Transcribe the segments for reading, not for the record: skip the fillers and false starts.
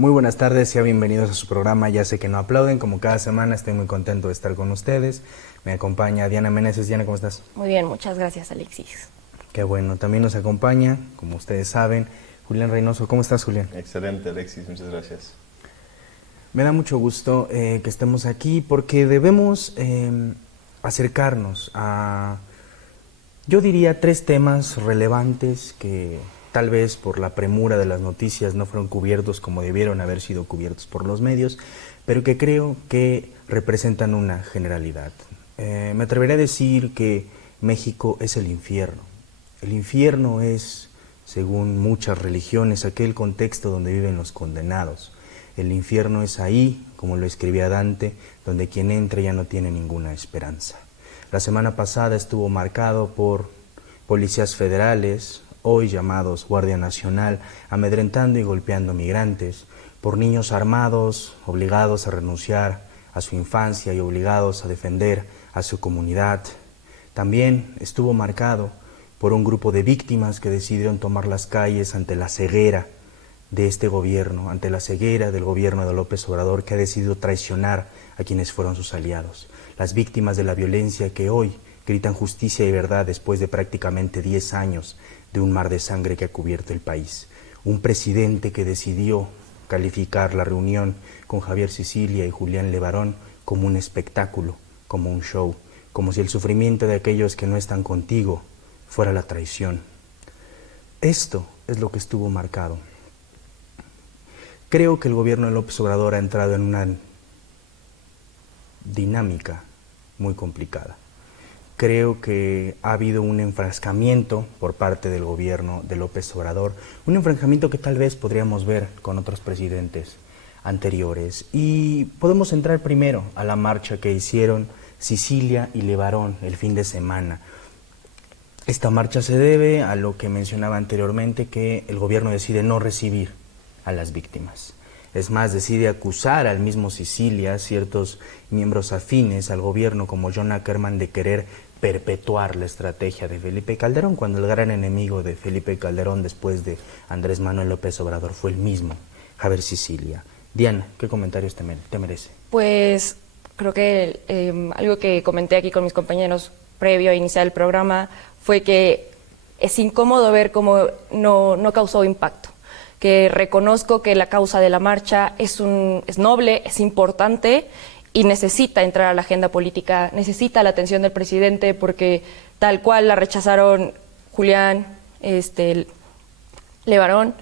Muy buenas tardes, sean bienvenidos a su programa Ya sé que no aplauden. Como cada semana estoy muy contento de estar con ustedes. Me acompaña Diana Meneses. Diana, ¿cómo estás? Muy bien, muchas gracias, Alexis. Qué bueno. También nos acompaña, como ustedes saben, Julián Reynoso. ¿Cómo estás, Julián? Excelente, Alexis, muchas gracias. Me da mucho gusto que estemos aquí porque debemos acercarnos a, yo diría, 3 temas relevantes que tal vez por la premura de las noticias no fueron cubiertos como debieron haber sido cubiertos por los medios, pero que creo que representan una generalidad. Me atreveré a decir que México es el infierno. El infierno es, según muchas religiones, aquel contexto donde viven los condenados. El infierno es ahí, como lo escribía Dante, donde quien entra ya no tiene ninguna esperanza. La semana pasada estuvo marcado por policías federales, hoy llamados Guardia Nacional, amedrentando y golpeando migrantes, por niños armados, obligados a renunciar a su infancia y obligados a defender a su comunidad. También estuvo marcado por un grupo de víctimas que decidieron tomar las calles ante la ceguera de este gobierno, ante la ceguera del gobierno de López Obrador, que ha decidido traicionar a quienes fueron sus aliados. Las víctimas de la violencia que hoy gritan justicia y verdad después de prácticamente 10 años de un mar de sangre que ha cubierto el país. Un presidente que decidió calificar la reunión con Javier Sicilia y Julián Levarón como un espectáculo, como un show, como si el sufrimiento de aquellos que no están contigo fuera la traición. Esto es lo que estuvo marcado. Creo que el gobierno de López Obrador ha entrado en una dinámica muy complicada. Creo que ha habido un enfrascamiento por parte del gobierno de López Obrador, un enfrascamiento que tal vez podríamos ver con otros presidentes anteriores. Y podemos entrar primero a la marcha que hicieron Sicilia y Levarón el fin de semana. Esta marcha se debe a lo que mencionaba anteriormente, que el gobierno decide no recibir a las víctimas. Es más, decide acusar al mismo Sicilia, ciertos miembros afines al gobierno como John Ackerman, de querer perpetuar la estrategia de Felipe Calderón, cuando el gran enemigo de Felipe Calderón después de Andrés Manuel López Obrador fue el mismo, Javier Sicilia. Diana, ¿qué comentarios te merece? Pues creo que algo que comenté aquí con mis compañeros previo a iniciar el programa fue que es incómodo ver cómo no causó impacto. Que reconozco que la causa de la marcha es noble, es importante y necesita entrar a la agenda política, necesita la atención del presidente, porque tal cual la rechazaron Julián, Levarón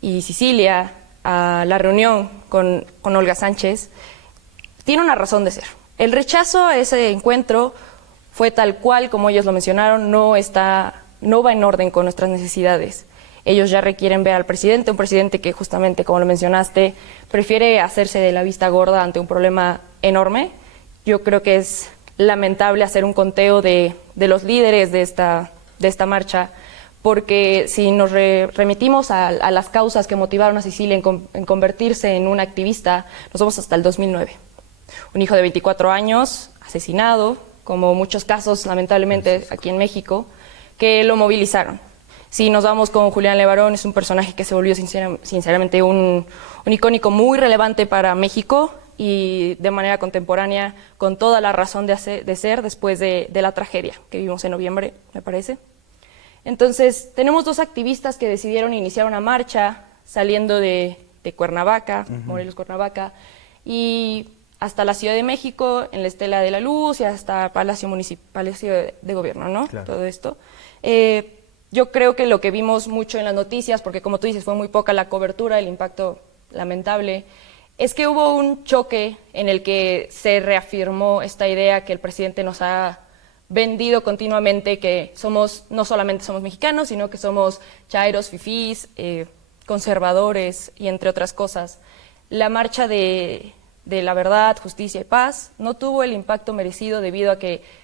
y Sicilia a la reunión con Olga Sánchez, tiene una razón de ser. El rechazo a ese encuentro fue tal cual como ellos lo mencionaron, no va en orden con nuestras necesidades. Ellos ya requieren ver al presidente, un presidente que justamente, como lo mencionaste, prefiere hacerse de la vista gorda ante un problema enorme. Yo creo que es lamentable hacer un conteo de los líderes de esta marcha, porque si nos remitimos a las causas que motivaron a Sicilia en convertirse en una activista, nos vamos hasta el 2009. Un hijo de 24 años, asesinado, como muchos casos lamentablemente aquí en México, que lo movilizaron. Si nos vamos con Julián Levarón, es un personaje que se volvió sinceramente un icónico muy relevante para México y de manera contemporánea, con toda la razón de ser después de la tragedia que vivimos en noviembre, me parece. Entonces, tenemos 2 activistas que decidieron iniciar una marcha saliendo de Cuernavaca, Morelos, Cuernavaca, y hasta la Ciudad de México, en la Estela de la Luz, y hasta Palacio de Gobierno, ¿no? Claro. Todo esto. Yo creo que lo que vimos mucho en las noticias, porque como tú dices, fue muy poca la cobertura, el impacto lamentable, es que hubo un choque en el que se reafirmó esta idea que el presidente nos ha vendido continuamente, que no solamente somos mexicanos, sino que somos chairos, fifís, conservadores y entre otras cosas. La marcha de la verdad, justicia y paz no tuvo el impacto merecido debido a que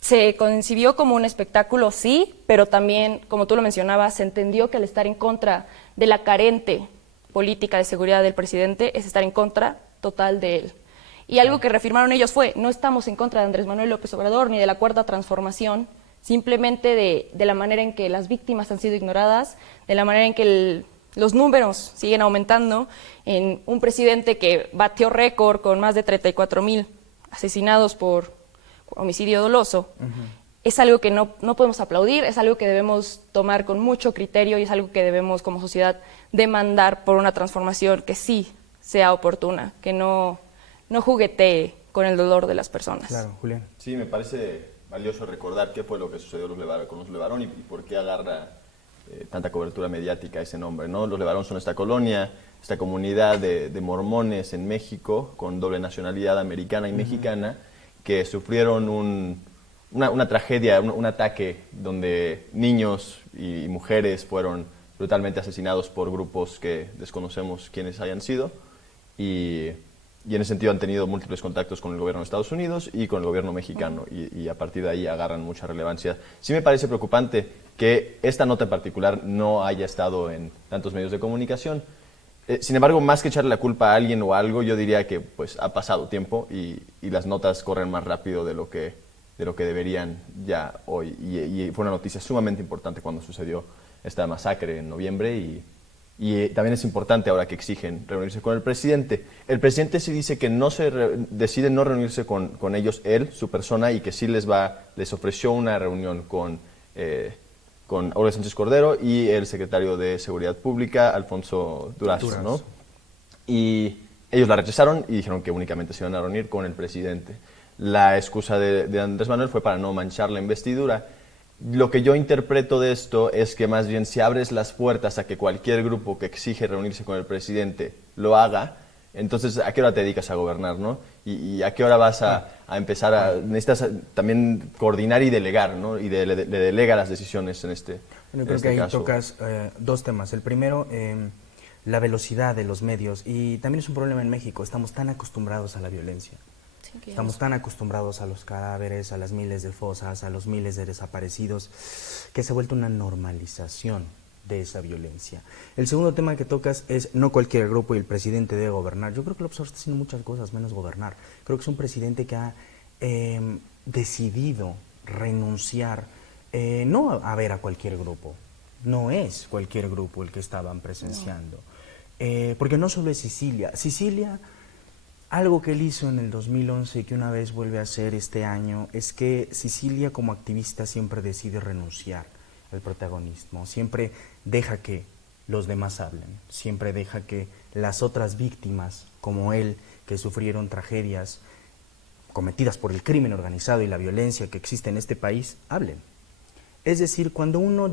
se concibió como un espectáculo, sí, pero también, como tú lo mencionabas, se entendió que al estar en contra de la carente política de seguridad del presidente es estar en contra total de él. Y algo que reafirmaron ellos fue, no estamos en contra de Andrés Manuel López Obrador ni de la Cuarta Transformación, simplemente de la manera en que las víctimas han sido ignoradas, de la manera en que los números siguen aumentando en un presidente que batió récord con más de 34,000 asesinados por homicidio doloso. Es algo que no podemos aplaudir, es algo que debemos tomar con mucho criterio y es algo que debemos como sociedad demandar por una transformación que sí sea oportuna, que no juguetee con el dolor de las personas. Claro, Julián. Sí, me parece valioso recordar qué fue lo que sucedió con los Levarón y por qué agarra tanta cobertura mediática ese nombre, ¿no? Los Levarón son esta colonia, esta comunidad de mormones en México con doble nacionalidad americana y mexicana que sufrieron una tragedia, un ataque donde niños y mujeres fueron brutalmente asesinados por grupos que desconocemos quiénes hayan sido y en ese sentido han tenido múltiples contactos con el gobierno de Estados Unidos y con el gobierno mexicano y a partir de ahí agarran mucha relevancia. Sí me parece preocupante que esta nota en particular no haya estado en tantos medios de comunicación. Sin embargo, más que echarle la culpa a alguien o a algo, yo diría que pues ha pasado tiempo y las notas corren más rápido de lo que deberían ya hoy. Y fue una noticia sumamente importante cuando sucedió esta masacre en noviembre y también es importante ahora que exigen reunirse con el presidente. El presidente sí dice que decide no reunirse con ellos, él, su persona, y que sí les ofreció una reunión con Olga Sánchez Cordero y el secretario de Seguridad Pública, Alfonso Durazo, ¿no? Y ellos la rechazaron y dijeron que únicamente se iban a reunir con el presidente. La excusa de Andrés Manuel fue para no manchar la investidura. Lo que yo interpreto de esto es que más bien si abres las puertas a que cualquier grupo que exige reunirse con el presidente lo haga, entonces ¿a qué hora te dedicas a gobernar, no? ¿Y a qué hora vas a empezar necesitas también coordinar y delegar, ¿no? Y le delega las decisiones en este caso. Bueno, creo que ahí tocas dos temas. El primero, la velocidad de los medios. Y también es un problema en México. Estamos tan acostumbrados a la violencia. Estamos tan acostumbrados a los cadáveres, a las miles de fosas, a los miles de desaparecidos, que se ha vuelto una normalización de esa violencia. El segundo tema que tocas es no cualquier grupo y el presidente debe gobernar. Yo creo que López Obrador está haciendo muchas cosas menos gobernar. Creo que es un presidente que ha decidido renunciar, no a ver a cualquier grupo, no es cualquier grupo el que estaban presenciando, porque no solo es Sicilia. Sicilia, algo que él hizo en el 2011 y que una vez vuelve a hacer este año, es que Sicilia como activista siempre decide renunciar al protagonismo, siempre deja que los demás hablen, siempre deja que las otras víctimas, como él, que sufrieron tragedias cometidas por el crimen organizado y la violencia que existe en este país, hablen. Es decir, cuando uno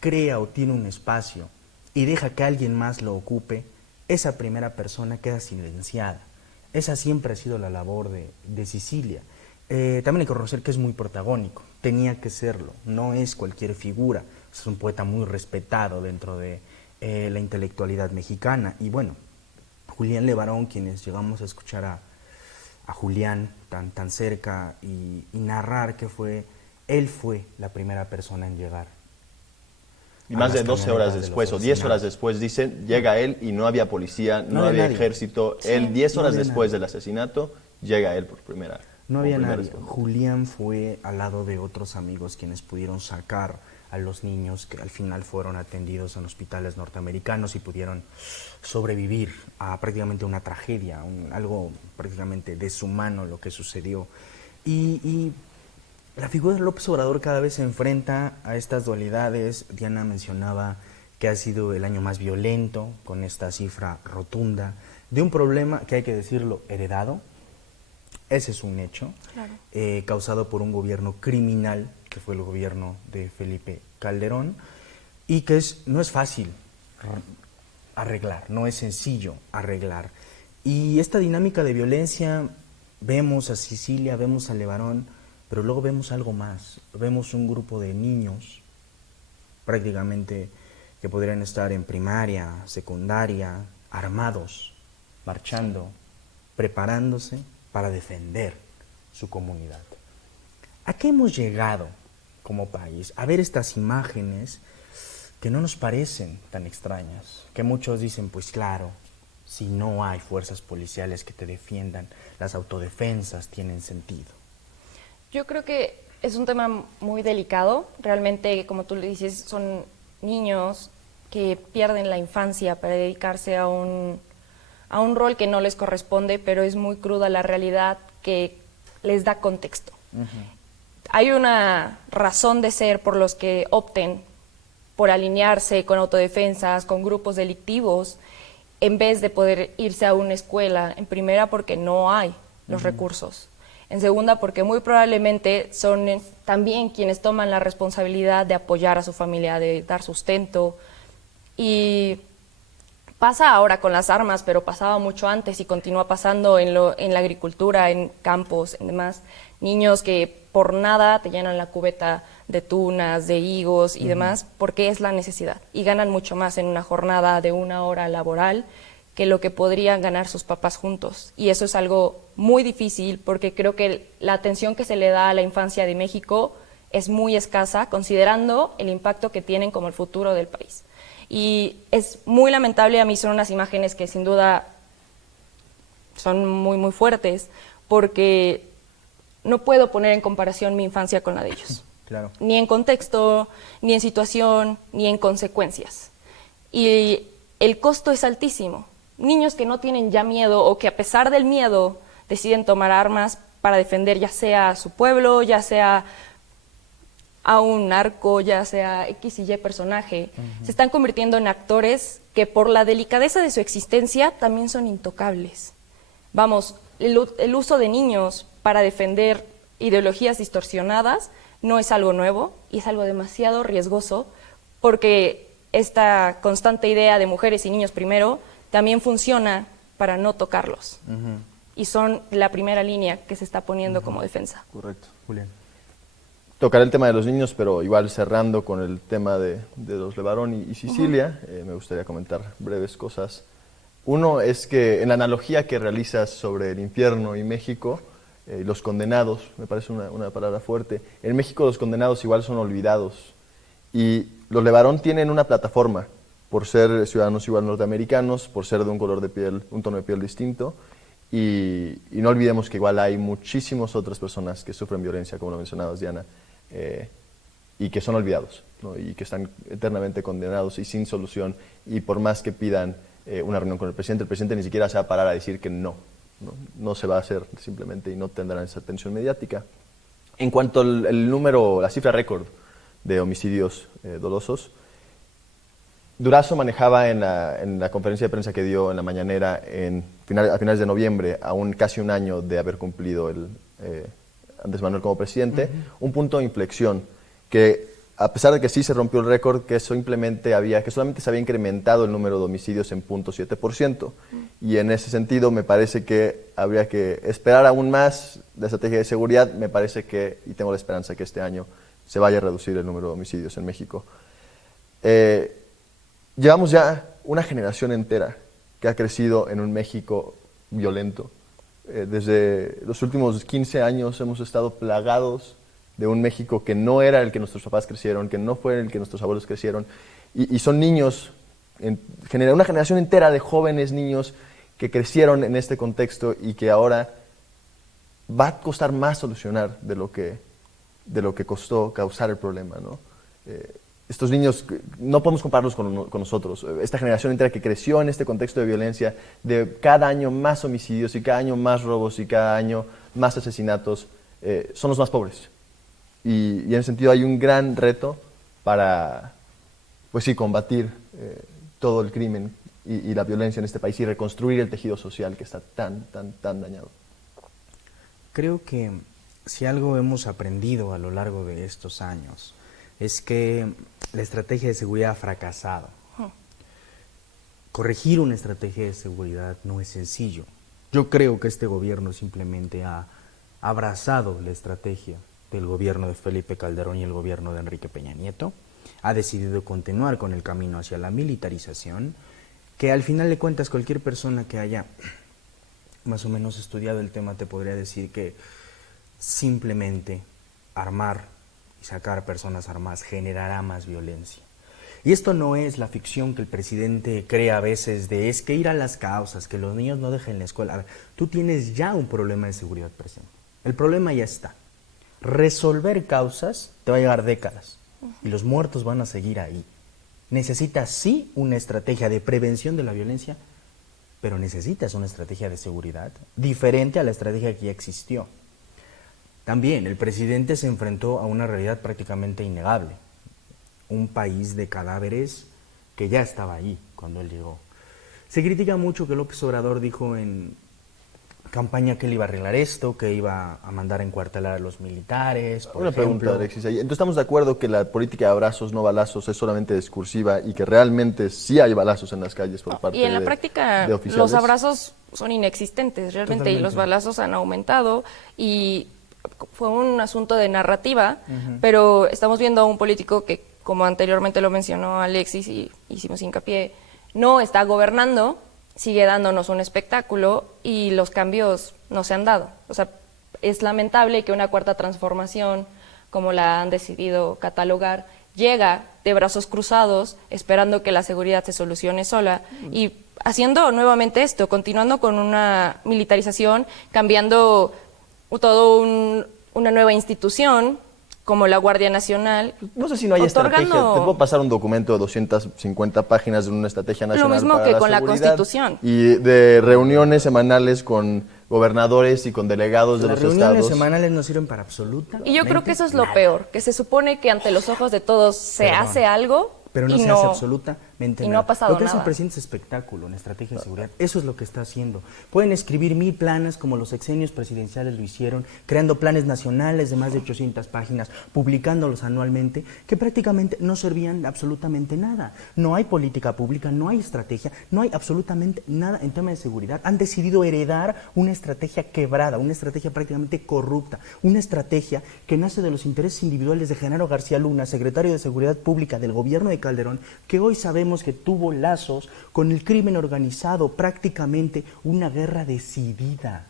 crea o tiene un espacio y deja que alguien más lo ocupe, esa primera persona queda silenciada. Esa siempre ha sido la labor de Sicilia. También hay que reconocer que es muy protagónico, tenía que serlo, no es cualquier figura, es un poeta muy respetado dentro de la intelectualidad mexicana. Y bueno, Julián Levarón, quienes llegamos a escuchar a Julián tan cerca y narrar que él fue la primera persona en llegar. Y más de 12 horas después, o 10 horas después, dicen, llega él y no había policía, no había ejército. Sí, él, 10 horas después del asesinato, llega él por primera vez. No había nadie. Julián fue al lado de otros amigos quienes pudieron sacar a los niños que al final fueron atendidos en hospitales norteamericanos y pudieron sobrevivir a prácticamente una tragedia, algo prácticamente deshumano lo que sucedió. Y la figura de López Obrador cada vez se enfrenta a estas dualidades. Diana mencionaba que ha sido el año más violento, con esta cifra rotunda, de un problema que hay que decirlo, heredado. Ese es un hecho, claro. Causado por un gobierno criminal, que fue el gobierno de Felipe Calderón, y que no es fácil arreglar, no es sencillo arreglar. Y esta dinámica de violencia, vemos a Sicilia, vemos a Levarón, pero luego vemos algo más, vemos un grupo de niños, prácticamente que podrían estar en primaria, secundaria, armados, marchando, preparándose para defender su comunidad. ¿A qué hemos llegado como país? A ver estas imágenes que no nos parecen tan extrañas, que muchos dicen, pues claro, si no hay fuerzas policiales que te defiendan, las autodefensas tienen sentido. Yo creo que es un tema muy delicado. Realmente, como tú le dices, son niños que pierden la infancia para dedicarse a un rol que no les corresponde, pero es muy cruda la realidad que les da contexto. Hay una razón de ser por los que opten por alinearse con autodefensas, con grupos delictivos, en vez de poder irse a una escuela, en primera porque no hay los recursos, en segunda porque muy probablemente son también quienes toman la responsabilidad de apoyar a su familia, de dar sustento, y pasa ahora con las armas, pero pasaba mucho antes y continúa pasando en la agricultura, en campos, en demás. Niños que por nada te llenan la cubeta de tunas, de higos y demás, porque es la necesidad. Y ganan mucho más en una jornada de 1 hora laboral que lo que podrían ganar sus papás juntos. Y eso es algo muy difícil porque creo que la atención que se le da a la infancia de México es muy escasa, considerando el impacto que tienen como el futuro del país. Y es muy lamentable, a mí son unas imágenes que sin duda son muy, muy fuertes, porque no puedo poner en comparación mi infancia con la de ellos. Claro. Ni en contexto, ni en situación, ni en consecuencias. Y el costo es altísimo. Niños que no tienen ya miedo o que a pesar del miedo deciden tomar armas para defender ya sea a su pueblo, ya sea a un narco, ya sea X y Y personaje, se están convirtiendo en actores que por la delicadeza de su existencia también son intocables. Vamos, el uso de niños para defender ideologías distorsionadas no es algo nuevo y es algo demasiado riesgoso porque esta constante idea de mujeres y niños primero también funciona para no tocarlos. Y son la primera línea que se está poniendo como defensa. Correcto. Julián. Tocaré el tema de los niños, pero igual cerrando con el tema de los Levarón y Sicilia, me gustaría comentar breves cosas. Uno es que en la analogía que realizas sobre el infierno y México, los condenados, me parece una palabra fuerte, en México los condenados igual son olvidados y los Levarón tienen una plataforma por ser ciudadanos igual norteamericanos, por ser de un color de piel, un tono de piel distinto, y no olvidemos que igual hay muchísimas otras personas que sufren violencia, como lo mencionabas, Diana, y que son olvidados, ¿no? Y que están eternamente condenados y sin solución, y por más que pidan una reunión con el presidente ni siquiera se va a parar a decir que no se va a hacer simplemente y no tendrán esa atención mediática. En cuanto al número, la cifra récord de homicidios dolosos, Durazo manejaba en la conferencia de prensa que dio en la mañanera a finales de noviembre, casi un año de haber cumplido Andrés Manuel como presidente, un punto de inflexión que, a pesar de que sí se rompió el récord, que solamente se había incrementado el número de homicidios en 0.7%. Y en ese sentido me parece que habría que esperar aún más la estrategia de seguridad. Me parece que, y tengo la esperanza que este año se vaya a reducir el número de homicidios en México. Llevamos ya una generación entera que ha crecido en un México violento. Desde los últimos 15 años hemos estado plagados de un México que no era el que nuestros papás crecieron, que no fue el que nuestros abuelos crecieron, y son niños, una generación entera de jóvenes niños que crecieron en este contexto y que ahora va a costar más solucionar de lo que costó causar el problema, ¿no? Estos niños, no podemos compararlos con nosotros. Esta generación entera que creció en este contexto de violencia, de cada año más homicidios y cada año más robos y cada año más asesinatos, son los más pobres. Y en ese sentido hay un gran reto para, pues sí, combatir todo el crimen y la violencia en este país y reconstruir el tejido social que está tan dañado. Creo que si algo hemos aprendido a lo largo de estos años es que la estrategia de seguridad ha fracasado. Corregir una estrategia de seguridad no es sencillo. Yo creo que este gobierno simplemente ha abrazado la estrategia del gobierno de Felipe Calderón y el gobierno de Enrique Peña Nieto. Ha decidido continuar con el camino hacia la militarización, que al final de cuentas cualquier persona que haya más o menos estudiado el tema te podría decir que simplemente armar y sacar personas armadas generará más violencia. Y esto no es la ficción que el presidente crea a veces de es que ir a las causas, que los niños no dejen la escuela. A ver, tú tienes ya un problema de seguridad presente. El problema ya está. Resolver causas te va a llevar décadas y los muertos van a seguir ahí. Necesitas sí una estrategia de prevención de la violencia, pero necesitas una estrategia de seguridad diferente a la estrategia que ya existió. También el presidente se enfrentó a una realidad prácticamente innegable, un país de cadáveres que ya estaba ahí cuando él llegó. Se critica mucho que López Obrador dijo en campaña que él iba a arreglar esto, que iba a mandar a encuartelar a los militares, por Una ejemplo. pregunta, Alexis. Entonces, ¿estamos de acuerdo que la política de abrazos, no balazos, es solamente discursiva y que realmente sí hay balazos en las calles por parte Y en la de práctica oficiales? los abrazos son inexistentes realmente y los Totalmente. balazos han aumentado y fue un asunto de narrativa, pero estamos viendo a un político que, como anteriormente lo mencionó Alexis y hicimos hincapié, no está gobernando, sigue dándonos un espectáculo y los cambios no se han dado. O sea, es lamentable que una cuarta transformación, como la han decidido catalogar, llega de brazos cruzados, esperando que la seguridad se solucione sola y haciendo nuevamente esto, continuando con una militarización, cambiando una nueva institución como la Guardia Nacional. No sé si no hay estrategia. Te puedo pasar un documento de 250 páginas de una estrategia nacional Lo mismo para que la con la seguridad Constitución. y de reuniones semanales con gobernadores y con delegados de Las los reuniones estados. semanales no sirven para absolutamente Y yo creo que eso es lo nada. peor, que se supone que ante los ojos de todos se Perdón. hace algo Pero no y se hace absolutamente y nada. no ha pasado Lo que hace el nada. presidente es espectáculo, una estrategia de seguridad. Eso es lo que está haciendo. Pueden escribir 1000 planes como los sexenios presidenciales lo hicieron, creando planes nacionales de más de 800 páginas, publicándolos anualmente, que prácticamente no servían de absolutamente nada. No hay política pública, no hay estrategia, no hay absolutamente nada en tema de seguridad. Han decidido heredar una estrategia quebrada, una estrategia prácticamente corrupta, una estrategia que nace de los intereses individuales de Genaro García Luna, secretario de Seguridad Pública del gobierno de Calderón, que hoy sabemos que tuvo lazos con el crimen organizado, prácticamente una guerra decidida,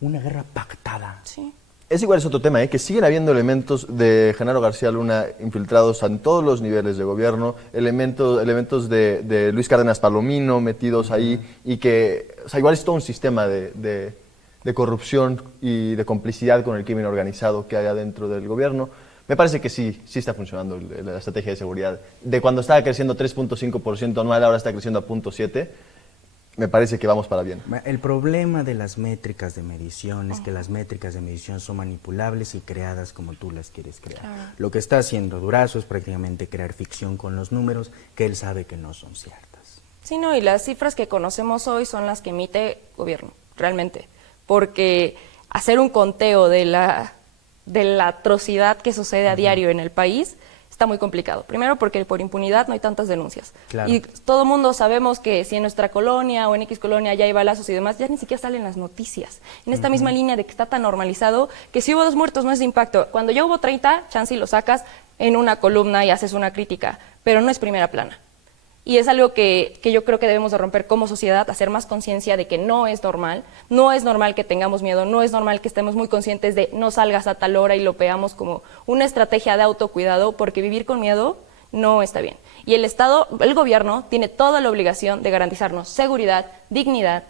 una guerra pactada. Sí. Es igual, es otro tema, que siguen habiendo elementos de Genaro García Luna infiltrados en todos los niveles de gobierno, elementos de Luis Cárdenas Palomino metidos ahí, y que, o sea, igual es todo un sistema de corrupción y de complicidad con el crimen organizado que hay adentro del gobierno. Me parece que sí está funcionando la estrategia de seguridad. De cuando estaba creciendo 3.5% anual, ahora está creciendo a 0.7%. Me parece que vamos para bien. El problema de las métricas de medición es que las métricas de medición son manipulables y creadas como tú las quieres crear. Claro. Lo que está haciendo Durazo es prácticamente crear ficción con los números que él sabe que no son ciertas. Sí, no, y las cifras que conocemos hoy son las que emite gobierno, realmente. Porque hacer un conteo de la atrocidad que sucede a diario en el país está muy complicado. Primero porque por impunidad no hay tantas denuncias. Claro. Y todo el mundo sabemos que si en nuestra colonia o en X colonia ya hay balazos y demás, ya ni siquiera salen las noticias. En esta misma línea de que está tan normalizado que si hubo 2 muertos no es de impacto. Cuando ya hubo 30, chance y lo sacas en una columna y haces una crítica, pero no es primera plana. Y es algo que yo creo que debemos de romper como sociedad, hacer más conciencia de que no es normal que tengamos miedo, no es normal que estemos muy conscientes de no salgas a tal hora y lo veamos como una estrategia de autocuidado, porque vivir con miedo no está bien. Y el Estado, el gobierno, tiene toda la obligación de garantizarnos seguridad, dignidad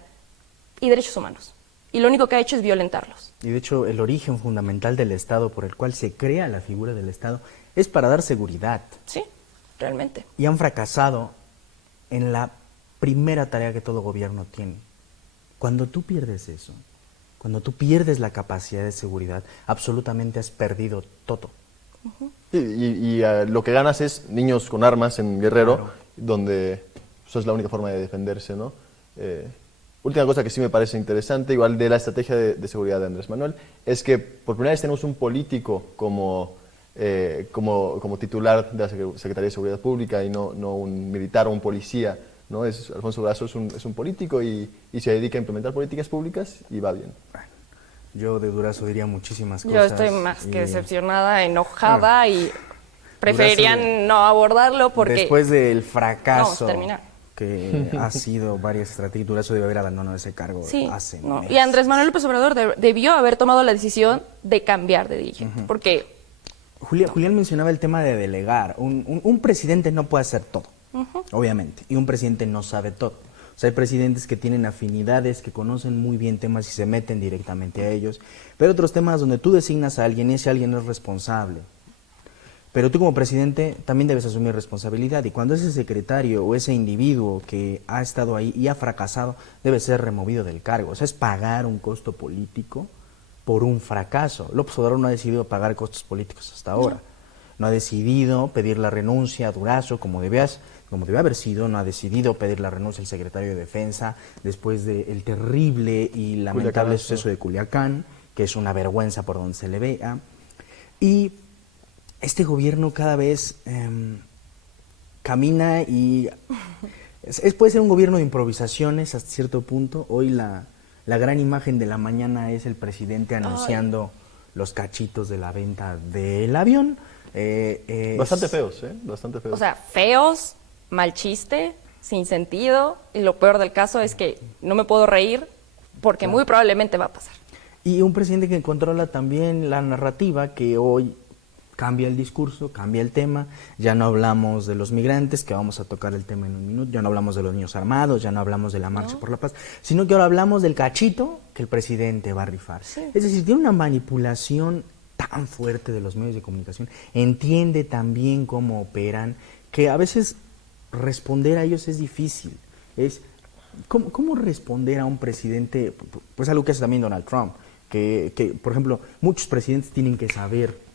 y derechos humanos. Y lo único que ha hecho es violentarlos. Y de hecho, el origen fundamental del Estado por el cual se crea la figura del Estado es para dar seguridad. Sí, realmente. Y han fracasado en la primera tarea que todo gobierno tiene. Cuando tú pierdes eso, cuando tú pierdes la capacidad de seguridad, absolutamente has perdido todo. Y lo que ganas es niños con armas en Guerrero, Claro. donde eso es la única forma de defenderse, ¿no? Última cosa que sí me parece interesante, igual de la estrategia de seguridad de Andrés Manuel, es que por primera vez tenemos un político como titular de la Secretaría de Seguridad Pública y no un militar o un policía, ¿no? Alfonso Durazo es un político y se dedica a implementar políticas públicas y va bien. Yo de Durazo diría muchísimas cosas. Yo estoy más y que decepcionada, enojada y preferiría Durazo, no abordarlo porque... después del Vamos fracaso a terminar. que ha sido varias estrategias, Durazo debe haber abandonado ese cargo Sí, hace no. meses. Y Andrés Manuel López Obrador debió haber tomado la decisión de cambiar de dirigente, porque Julián mencionaba el tema de delegar. Un presidente no puede hacer todo, obviamente, y un presidente no sabe todo. O sea, hay presidentes que tienen afinidades, que conocen muy bien temas y se meten directamente a ellos, pero otros temas donde tú designas a alguien y ese alguien es responsable. Pero tú como presidente también debes asumir responsabilidad y cuando ese secretario o ese individuo que ha estado ahí y ha fracasado debe ser removido del cargo. O sea, es pagar un costo político por un fracaso. López Obrador no ha decidido pagar costos políticos hasta ahora. No ha decidido pedir la renuncia a Durazo como debía haber sido, no ha decidido pedir la renuncia al secretario de Defensa después del terrible y lamentable suceso de Culiacán, que es una vergüenza por donde se le vea. Y este gobierno cada vez camina y puede ser un gobierno de improvisaciones hasta cierto punto. Hoy la gran imagen de la mañana es el presidente anunciando los cachitos de la venta del avión. Bastante feos, ¿eh? Bastante feos. O sea, feos, mal chiste, sin sentido, y lo peor del caso es que no me puedo reír porque muy probablemente va a pasar. Y un presidente que controla también la narrativa, que hoy cambia el discurso, cambia el tema. Ya no hablamos de los migrantes, que vamos a tocar el tema en un minuto, ya no hablamos de los niños armados, ya no hablamos de la marcha por la paz, sino que ahora hablamos del cachito que el presidente va a rifar. Sí. Es decir, tiene una manipulación tan fuerte de los medios de comunicación, entiende también cómo operan, que a veces responder a ellos es difícil. ¿Cómo responder a un presidente? Pues algo que hace también Donald Trump, que por ejemplo, muchos presidentes tienen que saber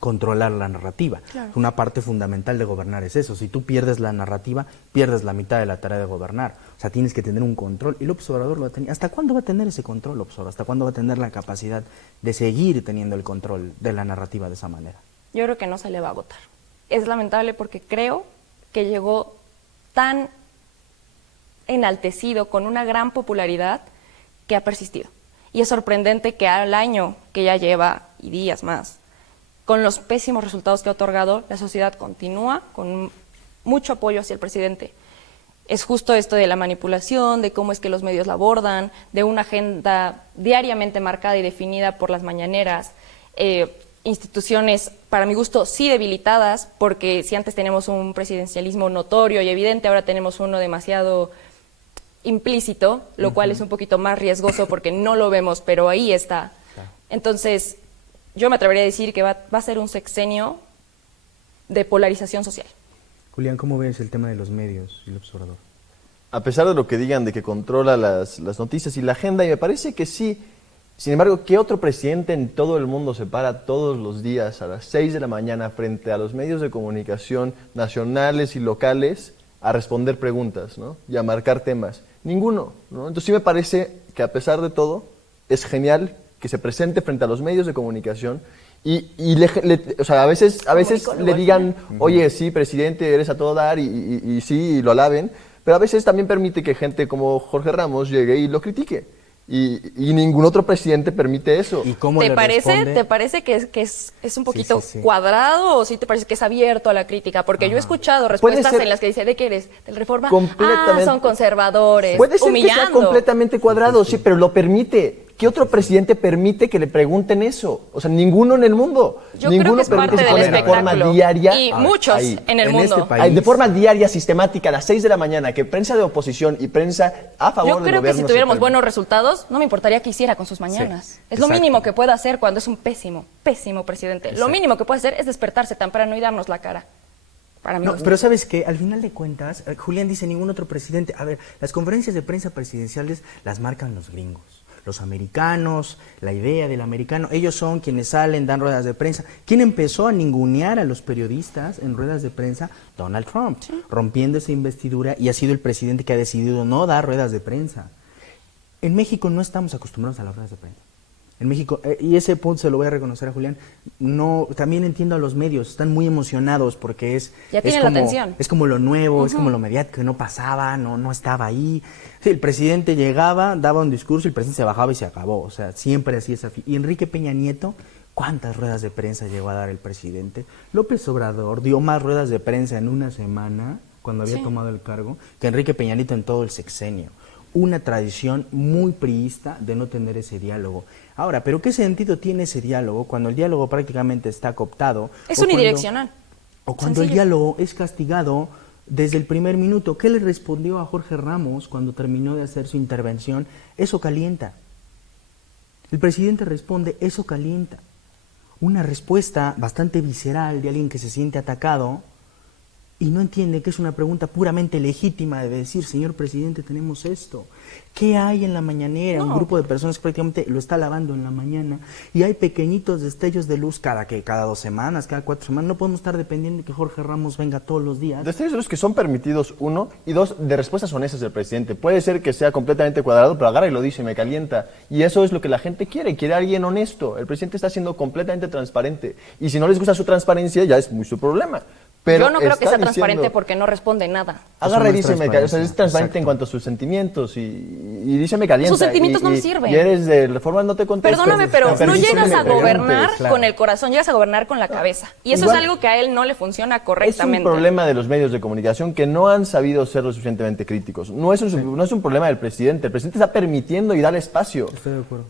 controlar la narrativa. Claro. Una parte fundamental de gobernar es eso. Si tú pierdes la narrativa, pierdes la mitad de la tarea de gobernar. O sea, tienes que tener un control. Y López Obrador lo va a tener. ¿Hasta cuándo va a tener ese control, López Obrador? ¿Hasta cuándo va a tener la capacidad de seguir teniendo el control de la narrativa de esa manera? Yo creo que no se le va a agotar. Es lamentable porque creo que llegó tan enaltecido, con una gran popularidad, que ha persistido. Y es sorprendente que al año que ya lleva, y días más, con los pésimos resultados que ha otorgado, la sociedad continúa con mucho apoyo hacia el presidente. Es justo esto de la manipulación, de cómo es que los medios la abordan, de una agenda diariamente marcada y definida por las mañaneras, instituciones, para mi gusto, sí debilitadas, porque si antes tenemos un presidencialismo notorio y evidente, ahora tenemos uno demasiado implícito, lo cual es un poquito más riesgoso porque no lo vemos, pero ahí está. Entonces, yo me atrevería a decir que va a ser un sexenio de polarización social. Julián, ¿cómo ves el tema de los medios y el observador? A pesar de lo que digan de que controla las noticias y la agenda, y me parece que sí. Sin embargo, ¿qué otro presidente en todo el mundo se para todos los días a las 6 de la mañana frente a los medios de comunicación nacionales y locales a responder preguntas, ¿no? Y a marcar temas? Ninguno, ¿no? Entonces sí me parece que a pesar de todo es genial que se presente frente a los medios de comunicación y o sea, a veces le digan, oye, sí, presidente, eres a todo dar y sí, y lo alaben, pero a veces también permite que gente como Jorge Ramos llegue y lo critique. Y ningún otro presidente permite eso. ¿Y cómo le responde? ¿Te parece que es un poquito cuadrado o sí te parece que es abierto a la crítica? Porque yo he escuchado respuestas en las que dice, ¿de qué eres? ¿Del Reforma? Son conservadores. Puede ser humillando. que sea completamente cuadrado, sí, pero lo permite. ¿Qué otro presidente permite que le pregunten eso? O sea, ninguno en el mundo. Yo ninguno creo que es parte del espectáculo. De forma diaria. Y muchos en el mundo. Este país, de forma diaria, sistemática, a las 6 de la mañana, que prensa de oposición y prensa a favor del gobierno. Yo creo que si tuviéramos buenos resultados, no me importaría qué hiciera con sus mañanas. Sí, es lo mínimo que puede hacer cuando es un pésimo presidente. Exacto. Lo mínimo que puede hacer es despertarse temprano y darnos la cara. Para mí pero ¿sabes qué? Al final de cuentas, Julián dice ningún otro presidente. A ver, las conferencias de prensa presidenciales las marcan los gringos. Los americanos, la idea del americano, ellos son quienes salen, dan ruedas de prensa. ¿Quién empezó a ningunear a los periodistas en ruedas de prensa? Donald Trump, rompiendo esa investidura, y ha sido el presidente que ha decidido no dar ruedas de prensa. En México no estamos acostumbrados a las ruedas de prensa. En México, y ese punto se lo voy a reconocer a Julián, también entiendo a los medios, están muy emocionados porque ya tienen la atención. Es como lo nuevo, es como lo mediático, que no pasaba, no estaba ahí. Sí, el presidente llegaba, daba un discurso, el presidente se bajaba y se acabó. O sea, siempre así es. Y Enrique Peña Nieto, ¿cuántas ruedas de prensa llegó a dar el presidente? López Obrador dio más ruedas de prensa en una semana, cuando había tomado el cargo, que Enrique Peña Nieto en todo el sexenio. Una tradición muy priista de no tener ese diálogo. Ahora, ¿pero qué sentido tiene ese diálogo cuando el diálogo prácticamente está cooptado? Es unidireccional. O cuando el diálogo es castigado desde el primer minuto. ¿Qué le respondió a Jorge Ramos cuando terminó de hacer su intervención? Eso calienta. El presidente responde, eso calienta. una respuesta bastante visceral de alguien que se siente atacado y no entiende que es una pregunta puramente legítima de decir, señor presidente, tenemos esto. ¿Qué hay en la mañanera? Un grupo de personas que prácticamente lo está lavando en la mañana y hay pequeñitos destellos de luz cada 2 semanas, cada 4 semanas. No podemos estar dependiendo de que Jorge Ramos venga todos los días. Destellos de luz que son permitidos, uno, y dos, de respuestas honestas del presidente. Puede ser que sea completamente cuadrado, pero agarra y lo dice, me calienta. Y eso es lo que la gente quiere a alguien honesto. El presidente está siendo completamente transparente. Y si no les gusta su transparencia, ya es muy su problema. Pero yo no creo que sea está transparente diciendo, porque no responde nada. agarra y no es dice, o sea, es transparente exacto. en cuanto a sus sentimientos y dice, me calienta. Sus sentimientos no y, le sirven. Y eres de Reforma, no te contestas. Perdóname, pero no dice, llegas me a preguntes, gobernar claro. con el corazón, llegas a gobernar con la cabeza. Y eso Igual, es algo que a él no le funciona Es correctamente. un problema de los medios de comunicación que no han sabido ser lo suficientemente críticos. No es un problema del presidente. El presidente está permitiendo y da espacio. Estoy de acuerdo.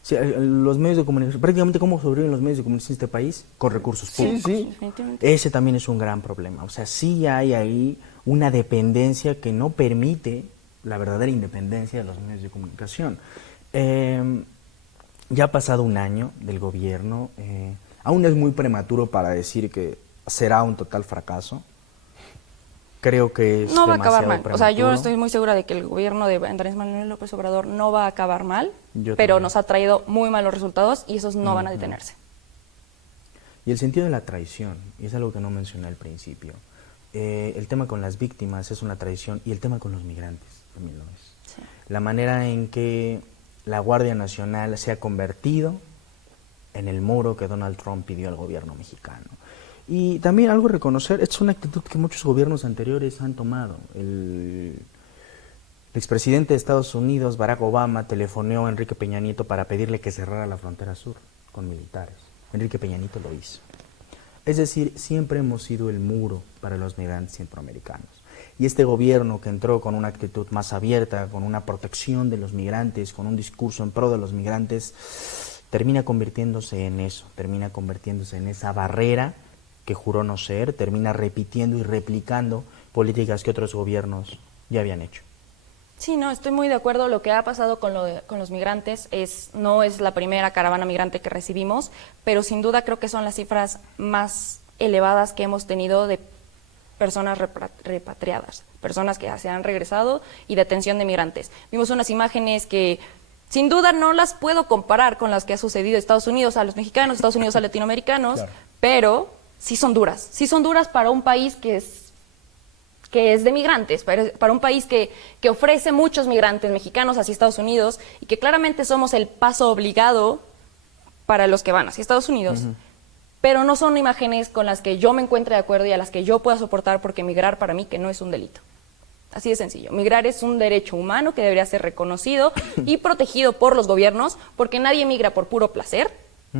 Sí, los medios de comunicación, prácticamente cómo sobreviven los medios de comunicación de este país con recursos Sí, públicos. sí. Definitivamente. Ese también es un gran problema. O sea, sí hay ahí una dependencia que no permite la verdadera independencia de los medios de comunicación. Ya ha pasado un año del gobierno. Aún es muy prematuro para decir que será un total fracaso. Creo que es No va a acabar demasiado mal. O sea, yo prematuro. estoy muy segura de que el gobierno de Andrés Manuel López Obrador no va a acabar mal, Yo pero también. nos ha traído muy malos resultados y esos no van a detenerse. Y el sentido de la traición, y es algo que no mencioné al principio. El tema con las víctimas es una traición y el tema con los migrantes también lo es. Sí. La manera en que la Guardia Nacional se ha convertido en el muro que Donald Trump pidió al gobierno mexicano. Y también algo a reconocer, es una actitud que muchos gobiernos anteriores han tomado. El expresidente de Estados Unidos, Barack Obama, telefoneó a Enrique Peña Nieto para pedirle que cerrara la frontera sur con militares. Enrique Peña Nieto lo hizo. Es decir, siempre hemos sido el muro para los migrantes centroamericanos. Y este gobierno que entró con una actitud más abierta, con una protección de los migrantes, con un discurso en pro de los migrantes, termina convirtiéndose en eso, termina convirtiéndose en esa barrera que juró no ser, termina repitiendo y replicando políticas que otros gobiernos ya habían hecho. Sí, no, estoy muy de acuerdo. Lo que ha pasado con los migrantes no es la primera caravana migrante que recibimos, pero sin duda creo que son las cifras más elevadas que hemos tenido de personas repatriadas, personas que se han regresado y detención de migrantes. Vimos unas imágenes que sin duda no las puedo comparar con las que ha sucedido en Estados Unidos a los mexicanos, Estados Unidos a latinoamericanos, Claro. pero sí son duras para un país que es de migrantes, para un país que ofrece muchos migrantes mexicanos hacia Estados Unidos y que claramente somos el paso obligado para los que van hacia Estados Unidos. Pero no son imágenes con las que yo me encuentre de acuerdo y a las que yo pueda soportar, porque migrar para mí que no es un delito. Así de sencillo. Migrar es un derecho humano que debería ser reconocido y protegido por los gobiernos, porque nadie migra por puro placer.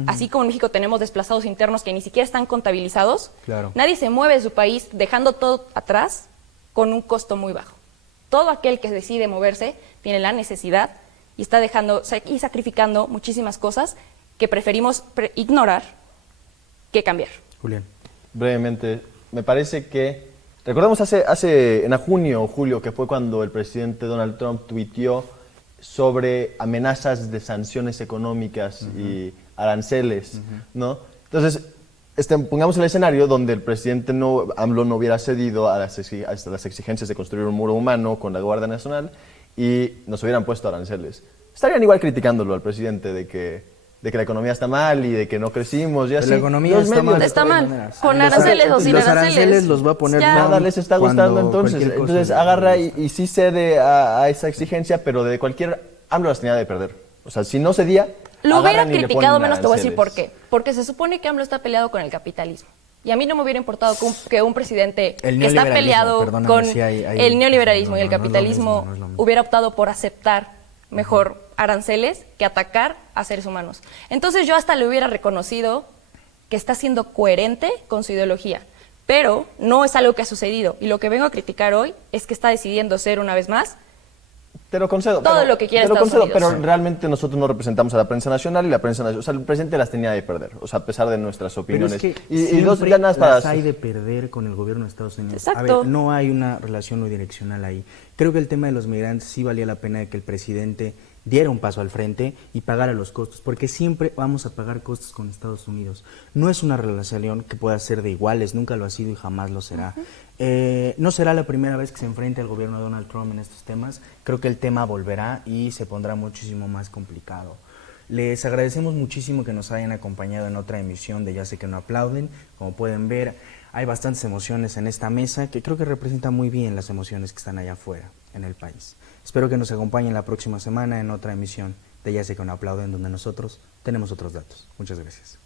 Así como en México tenemos desplazados internos que ni siquiera están contabilizados, Claro. nadie se mueve de su país dejando todo atrás con un costo muy bajo. Todo aquel que decide moverse tiene la necesidad y está dejando y sacrificando muchísimas cosas que preferimos ignorar que cambiar. Julián. Brevemente, me parece que recordemos en junio o julio, que fue cuando el presidente Donald Trump tuiteó sobre amenazas de sanciones económicas y aranceles, ¿no? Entonces, pongamos el escenario donde el presidente AMLO no hubiera cedido a las exigencias de construir un muro humano con la Guardia Nacional y nos hubieran puesto aranceles. Estarían igual criticándolo al presidente de que la economía está mal y de que no crecimos y así. La economía Los está medios- mal. Está mal. maneras. Con Los aranceles o sin los aranceles. los va a poner Ya. Nada Trump les está cuando gustando entonces. cualquier cosa Entonces le- agarra y sí cede a esa exigencia, pero de cualquier AMLO las tenía de perder. O sea, si no cedía, Lo hubiera agarran y le criticado ponen menos, te voy a decir por aranceles. qué. Porque se supone que AMLO está peleado con el capitalismo. Y a mí no me hubiera importado que un presidente El que está neoliberalismo, peleado perdóname, con sí hay- el neoliberalismo no, y el no, no es lo capitalismo mismo, no es lo mismo. hubiera optado por aceptar mejor aranceles que atacar a seres humanos. Entonces yo hasta le hubiera reconocido que está siendo coherente con su ideología. Pero no es algo que ha sucedido. Y lo que vengo a criticar hoy es que está decidiendo ser una vez más Te lo concedo. Todo pero- lo que quiera te lo Estados concedo, Unidos. pero realmente nosotros no representamos a la prensa nacional y la prensa nacional. O sea, el presidente las tenía de perder. O sea, a pesar de nuestras Pero opiniones. es que y dos siempre ganas para. las hay de perder con el gobierno de Estados Unidos. Exacto. A ver, no hay una relación unidireccional ahí. Creo que el tema de los migrantes sí valía la pena de que el presidente diera un paso al frente y pagara los costos, porque siempre vamos a pagar costos con Estados Unidos. No es una relación que pueda ser de iguales, nunca lo ha sido y jamás lo será. No será la primera vez que se enfrente al gobierno de Donald Trump en estos temas. Creo que el tema volverá y se pondrá muchísimo más complicado. Les agradecemos muchísimo que nos hayan acompañado en otra emisión de Ya sé que no aplauden. Como pueden ver, hay bastantes emociones en esta mesa que creo que representan muy bien las emociones que están allá afuera, en el país. Espero que nos acompañen la próxima semana en otra emisión de Ya sé que no aplauden, donde nosotros tenemos otros datos. Muchas gracias.